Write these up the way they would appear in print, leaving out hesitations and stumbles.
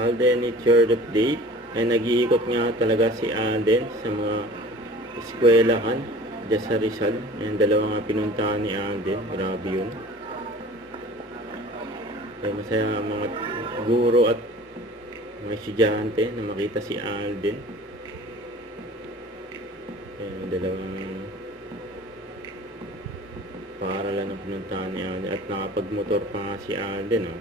Alden, it's your update. Ay nag-iikot nga talaga si Alden sa mga eskwelahan dyan sa Rizal. Ayan, dalawa nga pinuntahan ni Alden. Grabe yun. Ay, masaya ang mga guro at mga estudyante na makita si Alden. Ayan, dalawang paaralan na pinuntahan ni Alden. At nakapagmotor pa nga si Alden. Oh.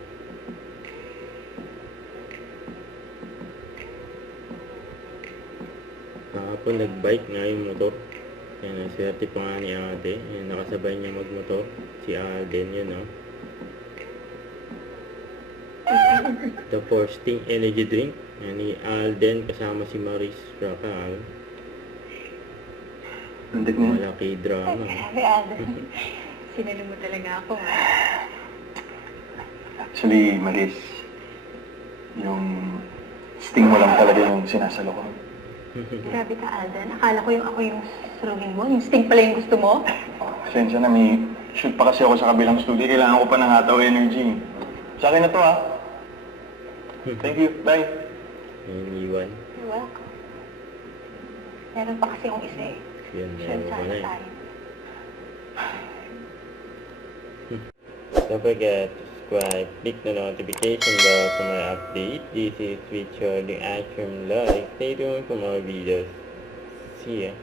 Kahapon nag-bike nga yung motor. Yan, swerte pa nga ni ate. Yan, nakasabay niya magmotor. Si Alden yun, no? The Forsting Energy Drink. Yan, ni Alden kasama si Maris Racal. Malaki drama. Sabi Alden, sinalo mo talaga ako. Actually, Maris, yung sting mo lang talaga yung sinasalo ko. Grabe ka, Alden. Akala ko yung ako yung surugin mo. Yung sting pala yung gusto mo. Pasensya na, may shoot pa kasi ako sa kabilang studio. Kailangan ko pa ng hataw energy. Sa akin na to, ha? Thank you. Bye. Iniwan. You're welcome. Meron pa kasi akong isa eh. Yan, Sure, meron pa sana na eh. tayo. Don't forget to subscribe, click the notification bell for my update. This is Richard, the Action Live. Stay tuned for more videos. See ya.